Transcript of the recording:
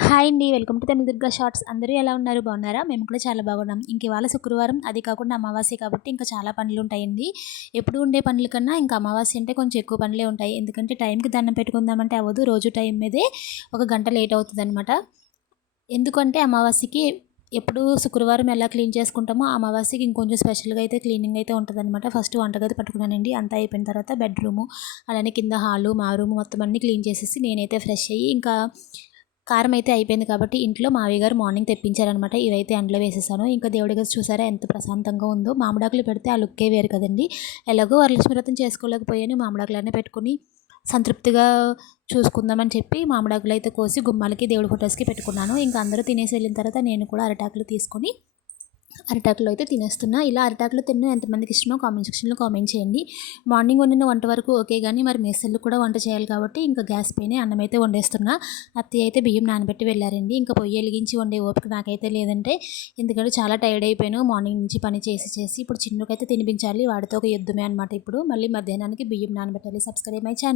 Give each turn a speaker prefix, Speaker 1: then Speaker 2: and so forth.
Speaker 1: Hi అండి welcome to Tamil Durga shorts. అందరూ ఎలా ఉన్నారు? బాగున్నారా? మేము కూడా చాలా బాగున్నాం. ఇంక ఇవాళ శుక్రవారం అది కాకుండా అమావాస్య కాబట్టి ఇంకా చాలా పనులు ఉంటాయండి. ఎప్పుడు ఉండే పనుల కన్నా ఇంకా అమావాస్య అంటే కొంచెం ఎక్కువ పనులే ఉంటాయి. ఎందుకంటే టైంకి దండం పెట్టుకుందామంటే అవ్వదు రోజు టైం మీదే ఒక గంట లేట్ అవుతుంది అనమాట ఎందుకంటే అమావాస్యకి ఎప్పుడు శుక్రవారం ఎలా క్లీన్ చేసుకుంటామో అమావాస్యకి ఇంకొంచెం స్పెషల్గా అయితే క్లీనింగ్ అయితే ఉంటుంది అనమాట ఫస్ట్ వంటగది పట్టుకున్నానండి. అంతా అయిపోయిన తర్వాత బెడ్రూము అలానే కింద హాలు మా రూమ్ మొత్తం అన్నీ క్లీన్ చేసేసి నేనైతే ఫ్రెష్ అయ్యి ఇంకా కారం అయితే అయిపోయింది కాబట్టి ఇంట్లో మావయ్య గారు మార్నింగ్ తెప్పించారనమాట ఇవైతే ఎండలో వేసేసాను. ఇంకా దేవుడి గారు చూసారా? ఎంత ప్రశాంతంగా ఉందో. మామిడాకులు పెడితే ఆ లుక్కే వేరు కదండి. ఎలాగో వరలక్ష్మి వ్రతం చేసుకోలేకపోయాను. మామిడాకులనే పెట్టుకుని సంతృప్తిగా చూసుకుందామని చెప్పి మామిడాకులు అయితే కోసి గుమ్మాలకి దేవుడి ఫొటోస్కి పెట్టుకున్నాను. ఇంకా అందరూ తినేసి వెళ్ళిన తర్వాత నేను కూడా అరటాకులు తీసుకొని అరిటాకులో అయితే తినేస్తున్నా. ఇలా అరిటాకులు తిన్న ఎంతమందికి ఇష్టమో కామెంట్ సెక్షన్లో కామెంట్ చేయండి. మార్నింగ్ వండిన వంట వరకు ఓకే కానీ మరి మెస్సెళ్ళు కూడా వంట చేయాలి కాబట్టి ఇంకా గ్యాస్ పైన అన్నం అయితే వండేస్తున్నా. అత్తయ్య అయితే బియ్యం నానబెట్టి వెళ్ళారండి. ఇంకా పొయ్యి వెలిగించి వండే ఓపిక నాకైతే లేదంటే ఎందుకంటే చాలా టైర్డ్ అయిపోయాను. మార్నింగ్ నుంచి పని చేసి చేసి ఇప్పుడు చిన్నకైతే తినిపించాలి. వాడితో ఒక యుద్ధమే అనమాట ఇప్పుడు. మళ్ళీ మధ్యాహ్నానికి బియ్యం నానబెట్టాలి. Subscribe my channel